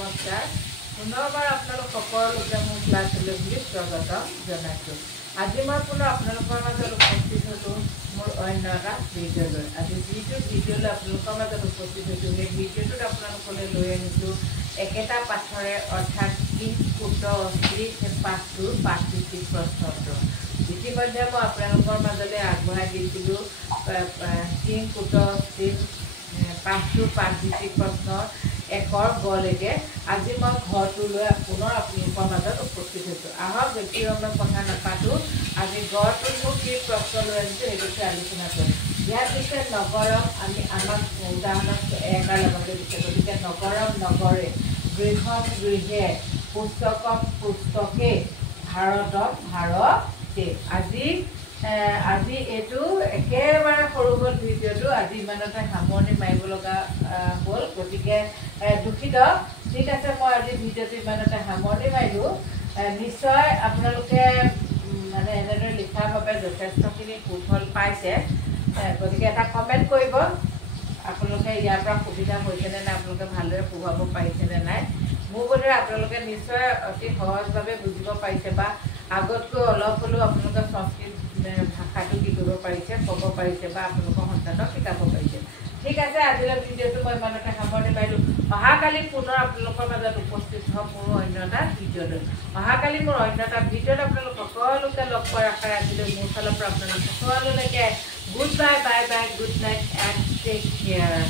নমস্কাৰ পুনৰবাৰ আপোনালোক সকলোকে মোৰ ক্লাছলৈ স্বাগতম জনাইছোঁ। আজি মই পুনৰ আপোনালোকৰ মাজত উপস্থিত হৈছোঁ মোৰ অন্য এটা ভিডিঅ' লৈ। আজি যিটো ভিডিঅ'লৈ আপোনালোকৰ মাজত উপস্থিত হৈছোঁ সেই ভিডিঅ'টোত আপোনালোকলৈ লৈ আহিছোঁ একেটা পাঠৰে অৰ্থাৎ কুট অস্থি সেই পাঠটোৰ পাঠভিত্তিক প্ৰশ্নোত্তৰ। ইতিমধ্যে মই আপোনালোকৰ মাজলৈ আগবঢ়াই দিছিলোঁ কুট অস্থিৰ পাঠটোৰ পাঠভিত্তিক প্ৰশ্নৰ একৰ গলৈকে। আজি মই ঘৰটোলৈ পুনৰ আপোনালোকৰ মাজত উপস্থিত হৈছোঁ। আহক বেছি সময় কথা নাপাতোঁ, আজি ঘৰটোত কি প্ৰশ্ন লৈ আনিছোঁ সেই বিষয়ে আলোচনা কৰিম। ইয়াত দিছে নগৰম, আমি আমাক উদাহৰণত এটাৰ লগতে দিছে, গতিকে নগৰম নগৰে, গৃহম গৃহে, পুস্তকম পুস্তকে, ভাৰতম ভাৰতে। আজি এইটো একেবাৰে সৰু হ'ল ভিডিঅ'টো, আজি ইমানতে সামৰণি মাৰিব লগা হ'ল, গতিকে দুখিত। ঠিক আছে, মই আজি ভিডিঅ'টো ইমানতে সামৰণি মাৰিলোঁ। নিশ্চয় আপোনালোকে মানে এনেদৰে লিখাৰ বাবে যথেষ্টখিনি সুফল পাইছে, গতিকে এটা কমেণ্ট কৰিব আপোনালোকে ইয়াৰ পৰা সুবিধা হৈছেনে নাই, আপোনালোকে ভালদৰে পঢ়ুৱাব পাৰিছেনে নাই। মোৰ বোধেৰে আপোনালোকে নিশ্চয় অতি সহজভাৱে বুজিব পাৰিছে বা আগতকৈ অলপ হ'লেও আপোনালোকে সংস্কৃত ভাষাটো কি কৰিব পাৰিছে, ক'ব পাৰিছে বা আপোনালোকৰ সন্তানক শিকাব পাৰিছে। ঠিক আছে, আজিলৈ ভিডিঅ'টো মই ইমানতে সামৰণি মাৰিলোঁ। অহাকালি পুনৰ আপোনালোকৰ মাজত উপস্থিত হ'ম মোৰ অন্য এটা ভিডিঅ'লৈ। অহাকালি মোৰ অন্য এটা ভিডিঅ'ত আপোনালোক সকলোকে লগ পোৱাৰ আশাৰে আজিলৈ মোৰ ফালৰ পৰা আপোনালোক সকলোলৈকে goodbye, bye bye, good night and take care.